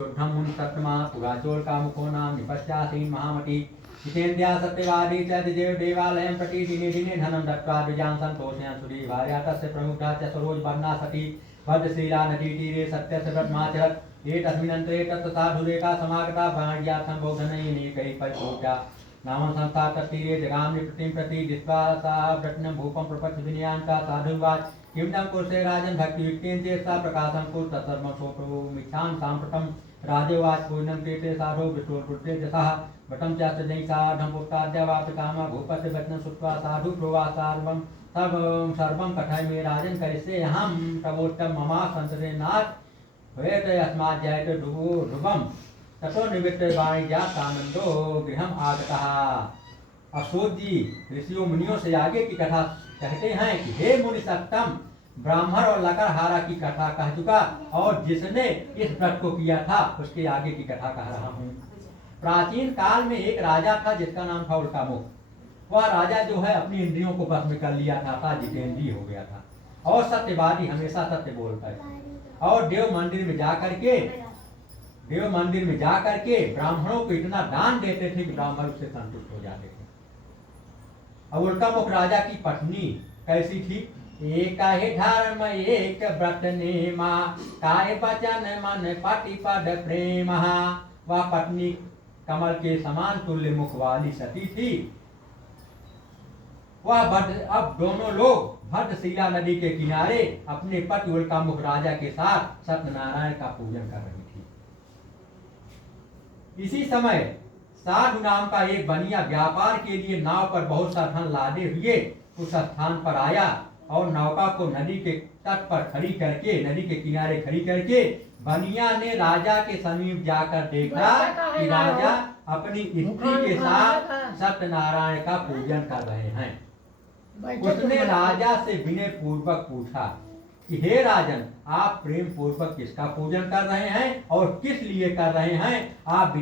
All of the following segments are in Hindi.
शुद्धम सत्मा पुगाचोर कामुको नाम निपश्चासीन महामती जितेन्द्रिया सत्यवादी च देव देवालयं प्रति दिने दिने धनं दत्त्वा द्विजां सन्तोषयन् सुधी भार्या तस्य प्रमुग्धा च सरोज वर्णा सती भद्रशीला नदी तीरे सत्यस्य व्रतमाचरत् एतस्मिन्नन्तरे तत्र साधुरेका समागता वाण्यार्थं बौद्धनयनेकैः परिपूज्या नाम संस्था तत्तीरे जगामि प्रतिं प्रति दृष्ट्वा सा व्रत्नं भूपं प्रपच्छ विनयान्ता साधुवाच किं तं कुरुषे राजन् भक्तियुक्तेन चेत् प्रकाशं कुरु तत्सर्वं सोऽप्रभुमिच्छां साम्प्रतं राजोवाच पूर्णं कृते साधो विष्णुर्पुत्रे जसः वटं च सजै साधं पुत्राद्य वापिकामा भूपस्य वचनं श्रुत्वा साधु प्रोवाच सर्वं कथय मे राजन् करिष्येऽहं तवोत्तम ममा संसदे नाथ वेद अस्मात् जयते ध्रुवं ततो निवृत्त वाणिज्यानंदो गृहम आगतः। अशोक जी ऋषियों मुनियों से आगे की कथा कहते हैं कि हे मुनि सत्तम, ब्राह्मण और लकड़हारा की कथा कह चुका और जिसने इस व्रत को किया था उसके आगे की कथा कह रहा हूँ। प्राचीन काल में एक राजा था जिसका नाम था उल्कामुख। वह राजा जो है अपनी इंद्रियों को बस में कर लिया था जितेंद्रिय हो गया था और सत्यवादी, हमेशा सत्य बोलता है। और देव मंदिर में जा करके ब्राह्मणों को इतना दान देते थे कि ब्राह्मण उससे संतुष्ट हो जाते थे। अब उल्कामुख राजा की पत्नी कैसी थी? एक ही धर्म एक व्रत नेमा, काय वचन मन पतिपद प्रेम। वह पत्नी कमल के समान तुल्य मुख वाली सती थी। अब दोनों लोग भद्रशीला नदी के किनारे अपने पति उल्कामुख राजा के साथ सत्यनारायण का पूजन कर रही थी। इसी समय साधु नाम का एक बनिया व्यापार के लिए नाव पर बहुत सा धन लादे हुए उस स्थान पर आया और नौका को नदी के तट पर नदी के किनारे खड़ी करके बनिया ने राजा के समीप जाकर देखा कि राजा अपनी स्त्री के साथ सत्यनारायण का पूजन कर रहे हैं। उसने राजा से विनय पूर्वक पूछा कि हे राजन, आप प्रेम पूर्वक किसका पूजन कर रहे हैं और किस लिए कर रहे हैं? आप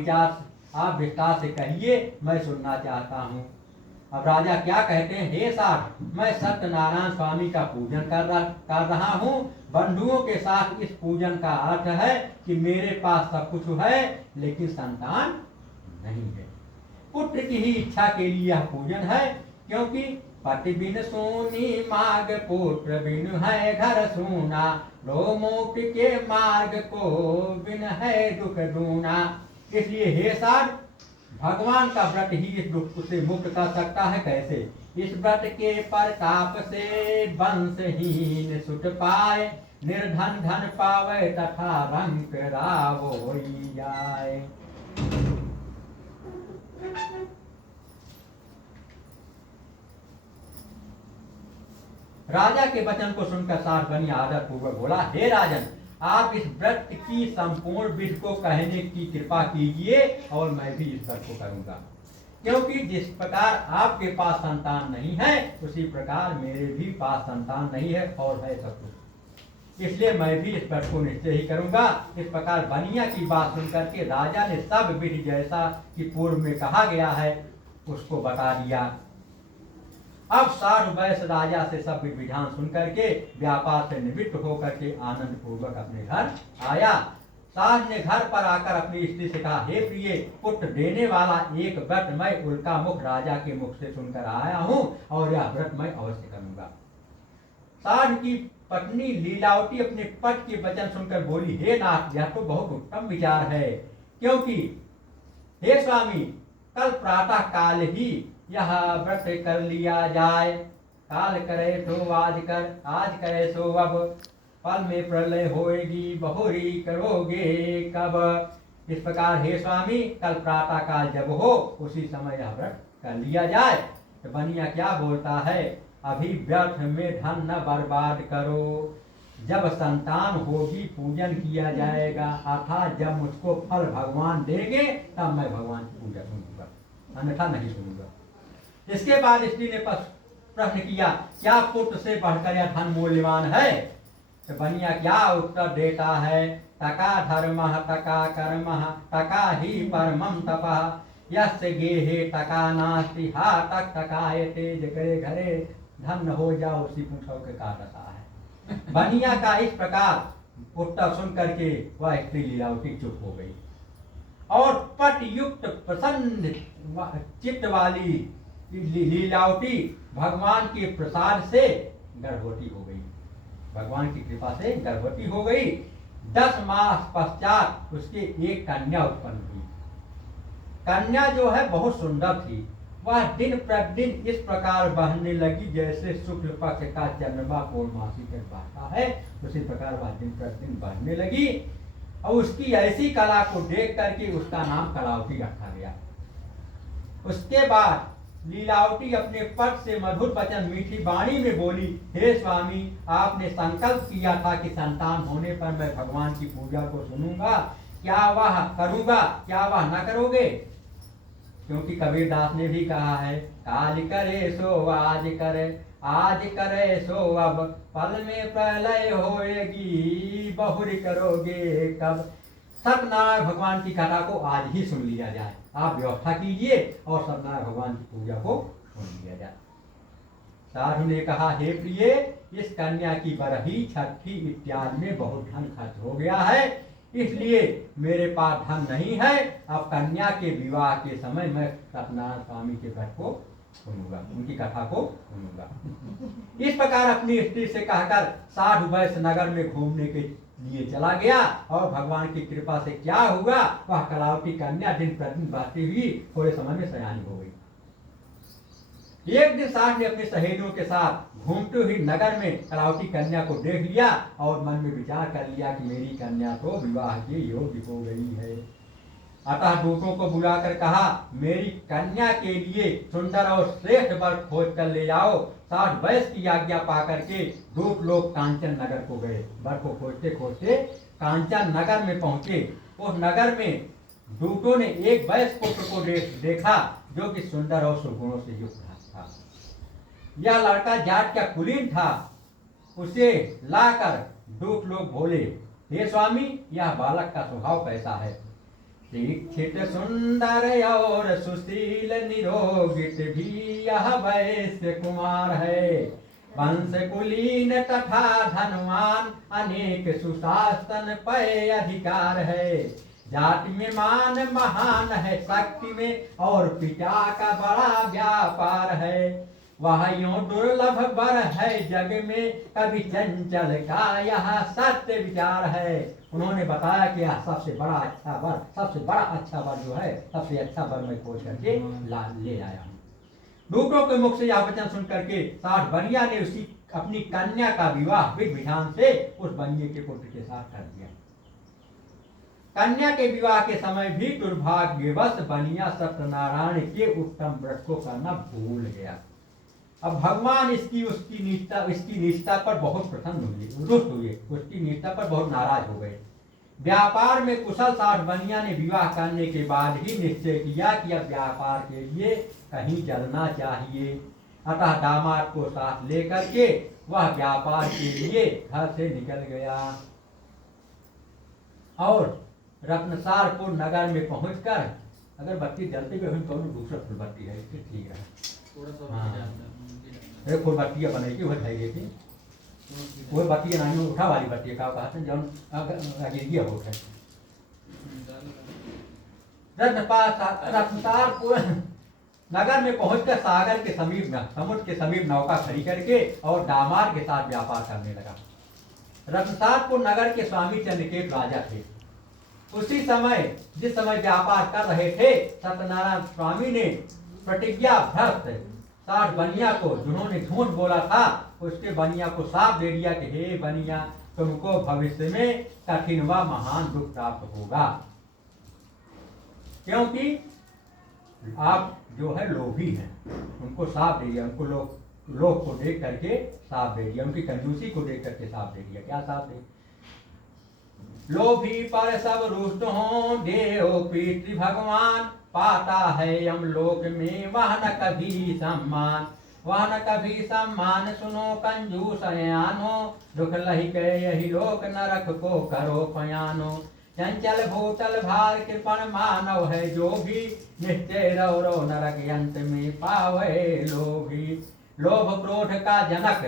विस्तार से कहिए, मैं सुनना चाहता हूँ। अब राजा क्या कहते हैं? हे साथ, मैं सत्यनारायण स्वामी का पूजन कर रहा हूँ। बंधुओं के साथ इस पूजन का अर्थ है कि मेरे पास सब कुछ है लेकिन संतान नहीं है। पुत्र की ही इच्छा के लिए यह पूजन है, क्योंकि पति बिन सोनी मार्ग, पुत्र बिन है घर सूना, रो मोक्ष के मार्ग को बिन है दुख दूना। इसलिए हे साथ, भगवान का व्रत ही इस दुख से मुक्त कर सकता है। कैसे? इस व्रत के प्रताप से वंशहीन सुत पाए, निर्धन धन पावे तथा रंक राव होई जाए। राजा के वचन को सुनकर साथ बनिया आदर पूर्वक बोला, हे राजन, आप इस व्रत की संपूर्ण विधि को कहने की कृपा कीजिए और मैं भी इस व्रत को करूंगा, क्योंकि जिस प्रकार आपके पास संतान नहीं है उसी प्रकार मेरे भी पास संतान नहीं है और है सब कुछ, इसलिए मैं भी इस व्रत को निश्चय ही करूंगा। इस प्रकार बनिया की बात सुनकर के राजा ने सब विधि जैसा कि पूर्व में कहा गया है उसको बता दिया। अब साधु वैश्य राजा से सब विधान सुन करके व्यापार से निवृत्त होकर के आनंद पूर्वक अपने घर आया। साध ने घर पर आकर अपनी स्त्री से कहा, हे प्रिय, पुत्र देने वाला एक व्रत मैं उल्कामुख राजा के मुख से सुनकर आया हूँ और यह व्रत मैं अवश्य करूंगा। साध की पत्नी लीलावती अपने पति के वचन सुनकर बोली, हे नाथ, यह तो बहुत उत्तम विचार है, क्योंकि हे स्वामी, कल प्रातः काल ही यह व्रत कर लिया जाए। काल करे तो आज करे सो अब, पल में प्रलय होएगी बहुरी करोगे कब। इस प्रकार हे स्वामी, कल प्रातः काल जब हो उसी समय यह व्रत कर लिया जाए। तो बनिया क्या बोलता है, अभी व्यर्थ में धन न बर्बाद करो, जब संतान होगी पूजन किया जाएगा, अर्थात जब मुझको फल भगवान देंगे तब मैं भगवान की पूजा सुनूंगा, अन्यथा नहीं सुनूंगा। इसके बाद स्त्री ने प्रश्न किया, क्या पुत्र से बढ़कर यह धन मूल्यवान है? तो बनिया क्या उत्तर देता है, तका धर्मः तका कर्मः तका ही परमं तपः, यस्य गेहे तका नास्ति हा तक तकायते। जगरे घरे धन हो जाओ उसी पूछो के का दशा है। बनिया का इस प्रकार उत्तर सुन करके वह स्त्री लीलावती चुप हो गई और पट युक्त प्रसन्न चित्त वाली लीलावती भगवान के प्रसाद से गर्भवती हो गई, भगवान की कृपा से गर्भवती हो गई। 10 मास पश्चात उसके एक कन्या उत्पन्न हुई। कन्या जो है बहुत सुंदर थी, वह दिन प्रतिदिन इस प्रकार बहने लगी जैसे शुक्ल पक्ष का चंद्रमा पूर्णमासी पर बहता है, उसी प्रकार वह दिन प्रतिदिन बढ़ने लगी और उसकी ऐसी कला को देख करके उसका नाम कलावती रखा गया। उसके बाद लीलावती अपने पट से मधुर वचन मीठी वाणी में बोली, हे स्वामी, आपने संकल्प किया था कि संतान होने पर मैं भगवान की पूजा को सुनूंगा, क्या वह करूंगा, क्या वह न करोगे? क्योंकि कबीरदास ने भी कहा है, काल करे सो आज करे, आज करे सो अब, पल में प्रलय होएगी, बहुरी करोगे कब। सत्यनारायण भगवान की कथा को आज ही सुन लिया जाए, आप व्यवस्था कीजिए और सत्यनारायण भगवान की पूजा को सुन लिया जाए। साधु ने कहा, हे प्रिय, इस कन्या की बरही, छठी इत्यादि में बहुत धन खर्च हो गया है, इसलिए मेरे पास धन नहीं है। अब कन्या के विवाह के समय मैं सत्यनारायण स्वामी के व्रत को सुनूंगा, उनकी कथा को सुनूंगा। इस प्रकार अपनी स्त्री से कहकर साधु वैश्य नगर में घूमने के लिए चला गया और भगवान की कृपा से क्या हुआ, वह कलावती कन्या दिन प्रतिदिन बढ़ती हुई थोड़े समय में सयानी हो गई। एक दिन साठ ने अपनी सहेलियों के साथ घूमते हुए नगर में कलावती कन्या को देख लिया और मन में विचार कर लिया कि मेरी कन्या तो विवाह के योग्य हो गई है। अतः दूतों को बुलाकर कहा, मेरी कन्या के लिए सुंदर और श्रेष्ठ वर खोज कर ले जाओ। साठ वैश्य की आज्ञा पा करके दूत लोग कांचन नगर को गए। वर को खोजते खोजते कांचन नगर में पहुंचे। उस नगर में दूतों ने एक वैश्य पुत्र को देखा जो कि सुंदर और सुगुणों से युक्त था। यह लड़का जाट का कुलीन था। उसे लाकर दूत लोग बोले, हे स्वामी, यह बालक का स्वभाव कैसा है? शिक्षित सुंदर और सुशील निरोगित भी यह वैश्य कुमार है। वंश कुलीन तथा धनवान, अनेक सुशासन पे अधिकार है। जाति में मान महान है, शक्ति में और पिता का बड़ा व्यापार है। वह यूं दुर्लभ वर है जग में, कभी चंचल का यह सत्य विचार है। उन्होंने बताया कि यह सबसे बड़ा अच्छा वर, सबसे बड़ा अच्छा वर जो है, सबसे अच्छा वर मैं खोज करके ले आया हूँ। दूतों के मुख से यह वचन सुन करके साठ बनिया ने उसी अपनी कन्या का विवाह विधि विधान से उस बनिए के पुत्र के साथ कर दिया। कन्या के विवाह के समय भी दुर्भाग्यवश बनिया सत्यनारायण के उत्तम व्रत को करना भूल गया। अब भगवान इसकी निष्ठा पर बहुत प्रसन्न हुए, रुष्ट हुए, उसकी निष्ठा पर बहुत नाराज हो गए। व्यापार में कुशल साठ बनिया ने विवाह करने के बाद ही निश्चय किया कि अब व्यापार के लिए कहीं चलना चाहिए। अतः दामाद को साथ लेकर के वह व्यापार के लिए घर से निकल गया और रत्नसारपुर नगर में पहुंचकर, अगर बत्ती जलती भी तो दूसरा फुलबत्ती है, ठीक है, हाँ, एक फुलबत्तियाँ बनाई वह खाई थी, वही बत्ती नहीं उठा वाली बत्ती का कहते हैं जौन अगिरिया होता है। रत्नसारपुर नगर में पहुंचकर सागर के समीप में, समुद्र के समीप नौका खड़ी करके और दामाद के साथ व्यापार करने लगा। रत्नसारपुर नगर के स्वामी चंद्रकेत राजा थे। उसी समय जिस समय व्यापार कर रहे थे, सत्यनारायण स्वामी ने प्रतिज्ञा भ्रष्ट साठ बनिया को, जिन्होंने झूठ बोला था, उसके बनिया को साफ दे दिया कि हे बनिया, तुमको भविष्य में कठिन व महान दुख प्राप्त होगा, क्योंकि आप जो है लोभी हैं। उनको साफ दे दिया, उनको लोग को देख करके साफ दे दिया, उनकी कंजूसी को देख करके साफ दे दिया। क्या साफ दे? लोभी पर सब रुष्ट हो, देव पितृ भगवान, पाता है यम लोक में वह न कभी सम्मान, वह न कभी सम्मान। सुनो कंजूस अयानो, दुख लही के यही लोक, नरक को करो पयानो। चंचल भूतल भार कृपण मानव है जो भी, निश्चय रव रो नरक यंत्र में पावे लोभी। लोभ क्रोध का जनक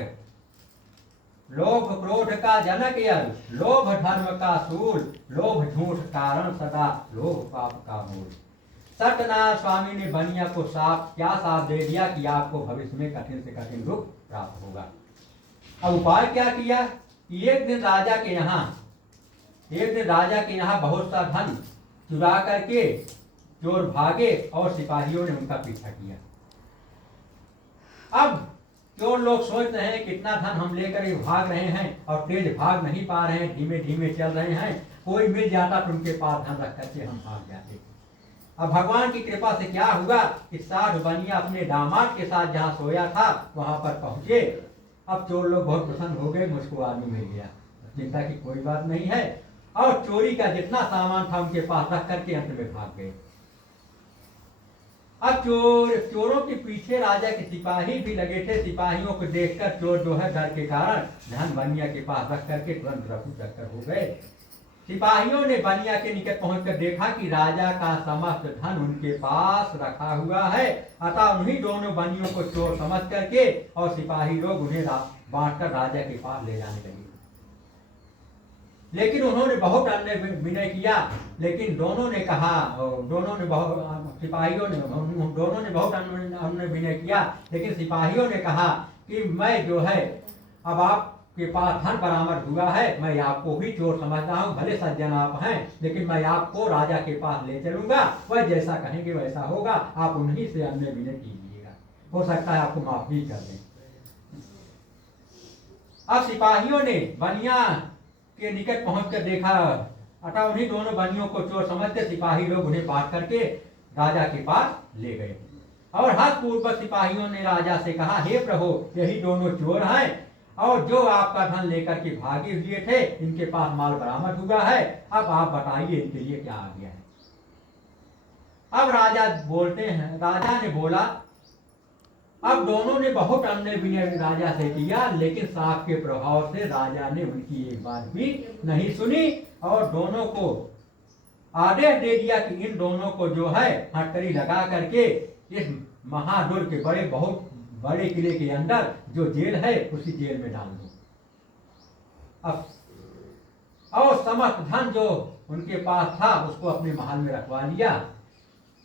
लोभ क्रोध का जनक यल, लोभ धर्म का सूल, लोभ झूठ कारण सदा, लोभ पाप का मूल। सत्यनारायण स्वामी ने बनिया को क्या साफ दे दिया कि आपको भविष्य में कठिन से कठिन दुख प्राप्त होगा। अब उपाय क्या किया कि एक दिन राजा के यहाँ बहुत सा धन चुरा करके चोर भागे और सिपाहियों ने उनका पीछा किया। अब चोर लोग सोच रहे हैं कितना धन हम लेकर भाग रहे हैं और तेज भाग नहीं पा रहे हैं, धीमे धीमे चल रहे हैं, कोई मिल जाता तो उनके पास धन रख करके हम भाग जाते। अब भगवान की कृपा से क्या हुआ कि साधु बनिया अपने दामाद के साथ जहाँ सोया था वहां पर पहुंचे। अब चोर लोग बहुत प्रसन्न हो गए, मुझको आदमी मिल गया, चिंता की कोई बात नहीं है, और चोरी का जितना सामान था उनके पास रख करके अंत में भाग गए। अब चोरों के पीछे राजा के सिपाही भी लगे थे। सिपाहियों को देखकर चोर जो है डर के कारण धन बनिया के पास रख करके तुरंत रफू चक्कर हो गए। सिपाहियों ने बनिया के निकट पहुंचकर देखा कि राजा का समस्त धन उनके पास रखा हुआ है। अतः उन्हीं दोनों बनियों को चोर समझ करके और सिपाही लोग उन्हें बांटकर राजा के पास ले जाने लगे। लेकिन उन्होंने बहुत अन्य विनय किया, लेकिन दोनों ने बहुत अन्य विनय किया। लेकिन सिपाहियों ने कहा कि मैं जो है अब आपके पास धन बरामद हुआ है, मैं आपको भी चोर समझता हूँ, भले सज्जन आप हैं, लेकिन मैं आपको राजा के पास ले चलूंगा, वह जैसा कहेंगे वैसा होगा, आप उन्हीं से अन्य विनय कीजिएगा, हो सकता है आपको माफ भी कर दें। अब सिपाहियों ने बनिया के निकट पहुंचकर देखा, अतः उन्हीं दोनों बनियों को चोर समझते सिपाही लोग उन्हें बांट करके राजा के पास ले गए। और हर्षपूर्वक सिपाहियों ने राजा से कहा, हे प्रभु, यही दोनों चोर हैं और जो आपका धन लेकर के भागे हुए थे, इनके पास माल बरामद हुआ है, अब आप बताइए इनके लिए क्या आ गया है। अब राजा ने बोला, अब दोनों ने बहुत अन्य विनय राजा से किया, लेकिन सांप के प्रभाव से राजा ने उनकी एक बात भी नहीं सुनी और दोनों को आदेश दे दिया कि इन दोनों को जो है हथकड़ी लगा करके इस महादुर्ग के बहुत बड़े किले के अंदर जो जेल है उसी जेल में डाल दो। अब और समस्त धन जो उनके पास था उसको अपने महल में रखवा लिया।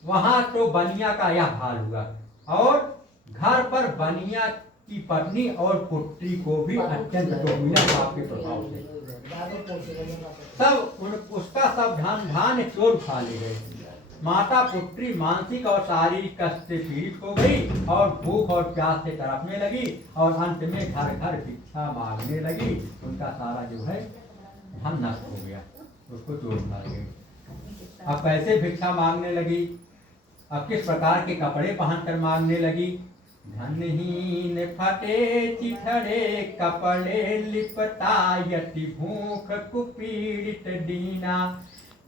वहां तो बनिया का यह हाल हुआ और घर पर बनिया की पत्नी और पुत्री को भी अत्यंत दुख मिला पाप के प्रभाव से। उसका सब धान चोर खा ले गए। माता पुत्री मानसिक और शारीरिक कष्ट से पीड़ित हो गई और भूख और प्यास से तड़पने लगी और अंत में घर घर भिक्षा मांगने लगी। उनका सारा जो है धन नष्ट हो गया, उसको चोर खा गए। अब कैसे भिक्षा मांगने लगी, अब किस प्रकार के कपड़े पहनकर मांगने लगी। धनहीन फटे चिथड़े कपड़े लिपटा यति भूख कुपीड़ित दीना।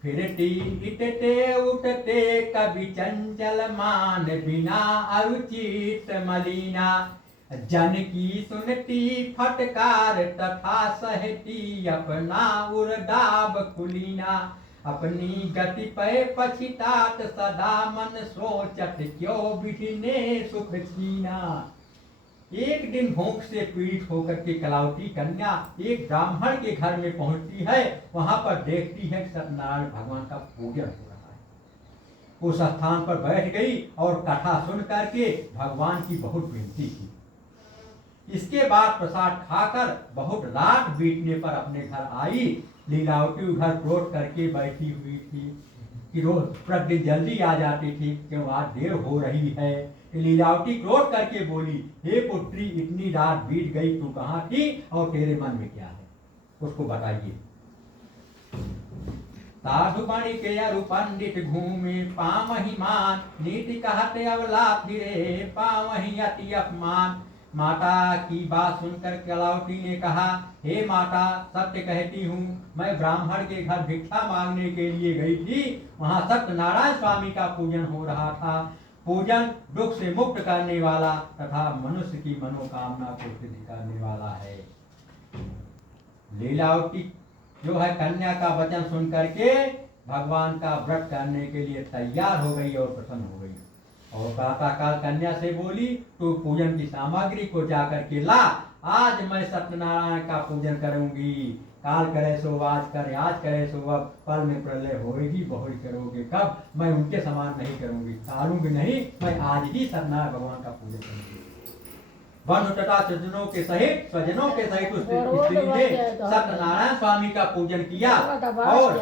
फिरती इटते उठते कभी चंचल मान बिना अरुचित मलिना। जन की सुनती फटकार तथा सहती अपना उर्दाब कुलीना। अपनी गति पे पछितात सदा मन सोचत क्यों विधि ने सुख छीना। एक दिन भूख से पीड़ित होकर के कलावती कन्या एक ब्राह्मण के घर में पहुंचती है। वहां पर देखती है सत्यनारायण भगवान का पूजन हो रहा है। उस स्थान पर बैठ गई और कथा सुन करके भगवान की बहुत विनती की। इसके बाद प्रसाद खाकर बहुत रात बीतने पर अपने घर आई। लीलावती उधर क्रोध करके बैठी हुई थी कि रोज प्रतिदिन जल्दी आ जाती थी, क्यों आज देर हो रही है। लीलावती क्रोध करके बोली, हे पुत्री, इतनी रात बीत गई, तू कहाँ थी और तेरे मन में क्या है, उसको बताइए। साधु बणि के अरु पंडित घूमे पावहि मान। नीति कहते अवला फिरे पावहि अति अपमान। माता की बात सुनकर कलावती ने कहा, हे माता, सत्य कहती हूँ, मैं ब्राह्मण के घर भिक्षा मांगने के लिए गई थी। वहाँ सत्यनारायण स्वामी का पूजन हो रहा था। पूजन दुख से मुक्त करने वाला तथा मनुष्य की मनोकामना को सिद्ध करने वाला है। लीलावती जो है कन्या का वचन सुन करके भगवान का व्रत करने के लिए तैयार हो गई और प्रसन्न हो गई और प्रातः काल कन्या से बोली, तू पूजन की सामग्री को जाकर के ला आज मैं सत्यनारायण का पूजन करूंगी। काल करे सो आज करे, आज करे सो अब, पल में प्रलय होएगी बहुरी करोगे कब। मैं उनके समान नहीं करूंगी, टालूंगी नहीं, मैं आज ही सत्यनारायण भगवान का पूजन करूंगी। बंधु तथा स्वजनों के सहित उस स्त्री ने सत्यनारायण स्वामी का पूजन किया और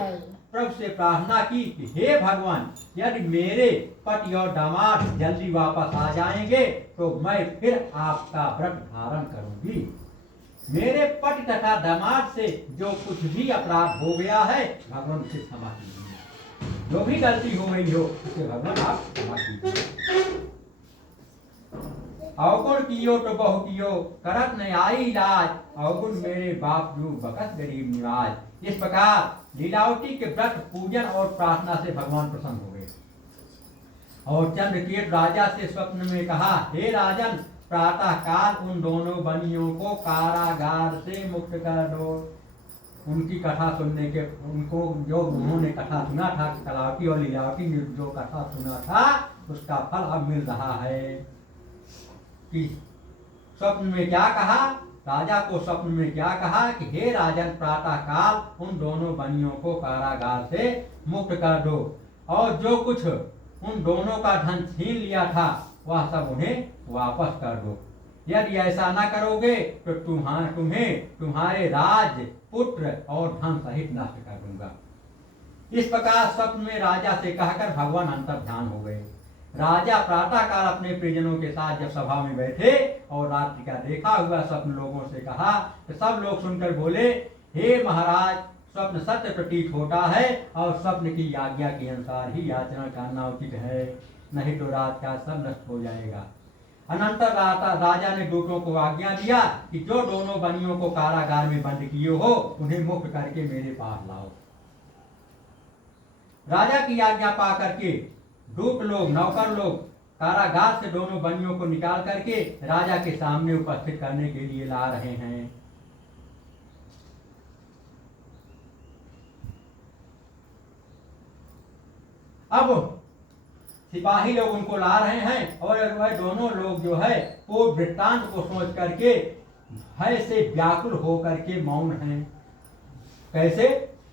प्रभु से प्रार्थना की कि हे भगवान, यदि मेरे पति और दामाद जल्दी वापस आ जाएंगे तो मैं फिर आपका व्रत धारण करूंगी। मेरे पति तथा दामाद से जो कुछ भी अपराध हो गया है भगवान उसे क्षमा कीजिए। जो भी गलती हो गई हो उसे भगवान आप क्षमा कीजिए। अवगुण कियो तो बहु कियो, करत न आई इलाज, अवगुण मेरे बाप जो बकस गरीब निवाज। इस प्रकार लीलावती के व्रत पूजन और प्रार्थना से भगवान प्रसन्न हो गए और चंद्रकेत राजा से स्वप्न में कहा, हे राजन, प्रातः काल उन दोनों बनियों को कारागार से मुक्त कर दो। उनकी कथा सुनने के उनको जो उन्होंने कथा सुना था, कलावती और लीलावती ने जो कथा सुना था उसका फल अब मिल रहा है। कि स्वप्न में क्या कहा, राजा को स्वप्न में क्या कहा कि हे राजन, प्रातः काल उन दोनों बनियों को कारागार से मुक्त कर दो और जो कुछ उन दोनों का धन छीन लिया था वह सब उन्हें वापस कर दो। यदि ऐसा न करोगे तो तुम्हें तुम्हारे राज, पुत्र और धन सहित नष्ट कर दूंगा। इस प्रकार स्वप्न में राजा से कहकर भगवान अंतर ध्यान हो गए। राजा प्रातः काल अपने परिजनों के साथ जब सभा में बैठे और रात्रि का देखा हुआ स्वप्न लोगों से कहा तो सब लोग सुनकर बोले, हे महाराज, स्वप्न सत्य प्रतीत होता है और स्वप्न की आज्ञा के अनुसार ही याचना करना उचित है, नहीं तो रात का सब नष्ट हो जाएगा। अनंतर राजा ने दूतों को आज्ञा दिया कि जो दोनों बनियों को कारागार में बंद किए हो उन्हें मुक्त करके मेरे पास लाओ। राजा की आज्ञा पा करके दूत लोग, नौकर लोग कारागार से दोनों बनियों को निकाल करके राजा के सामने उपस्थित करने के लिए ला रहे हैं। अब सिपाही लोग उनको ला रहे हैं और वह दोनों लोग जो है वो वृत्तांत को सोच करके भय से व्याकुल होकर के मौन हैं। कैसे?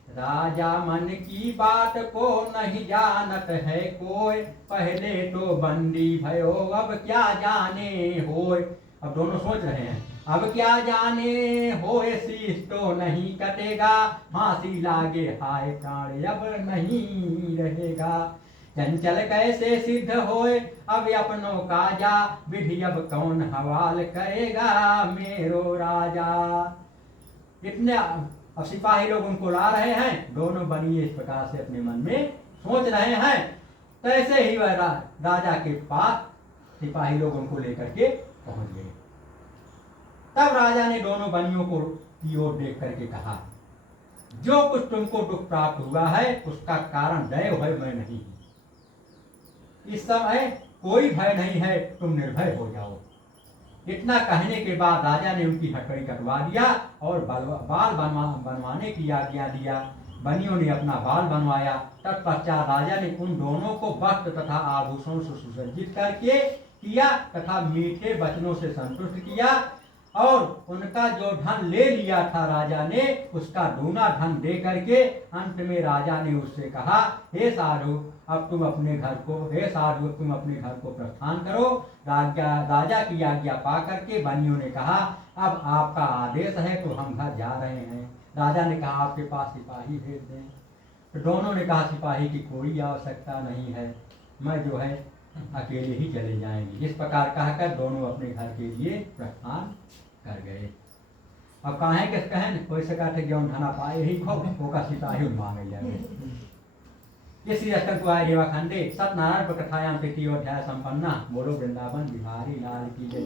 राजा मन की बात को नहीं जानत है कोई, पहले तो बंदी भयो अब क्या जाने होय। अब दोनों सोच रहे हैं, अब क्या जाने होए, शीश तो नहीं कटेगा, फांसी लागे हाय प्राण अब नहीं रहेगा। चंचल कैसे सिद्ध होए अब अपनों काजा, विधि अब कौन हवाल करेगा मेरो राजा। इतने अब सिपाही लोग उनको ला रहे हैं, दोनों बनिए इस प्रकार से अपने मन में सोच रहे हैं। तो ऐसे ही वह राजा के पास सिपाही लोग उनको लेकर के पहुंच गए। तब राजा ने दोनों बनियों को की ओर देख करके कहा, जो कुछ तुमको दुख प्राप्त हुआ है उसका कारण दैव है, मैं नहीं। इस समय कोई भय नहीं है, तुम निर्भय हो जाओ। इतना कहने के बाद राजा ने उनकी हथकड़ी कटवा दिया और बाल बनवाने की आज्ञा दिया। बनियों ने अपना बाल बनवाया। तत्पश्चात राजा ने उन दोनों को वस्त्र तथा आभूषणों से सुसज्जित करके किया तथा मीठे वचनों से संतुष्ट किया और उनका जो धन ले लिया था राजा ने उसका दूना धन दे करके अंत में राजा ने उससे कहा, हे साधु, अब तुम अपने घर को प्रस्थान करो। राजा की आज्ञा पा करके बनियों ने कहा, अब आपका आदेश है तो हम घर जा रहे हैं। राजा ने कहा, आपके पास सिपाही भेज दें। तो दोनों ने कहा, सिपाही की कोई आवश्यकता नहीं है, मैं जो है अकेले ही चले जाएंगे। इस प्रकार कहकर दोनों अपने घर के लिए प्रस्थान कर गए। अब कहें किस कहें कोई से कहते ज्ञान धना पाए ही खो होगा सिपाही मांगे जाए। इसी रचन को आए रेवाखंडे सत्यनारायण पर कथायाम तृतीय अध्याय संपन्ना। बोलो वृंदावन बिहारी लाल की जय।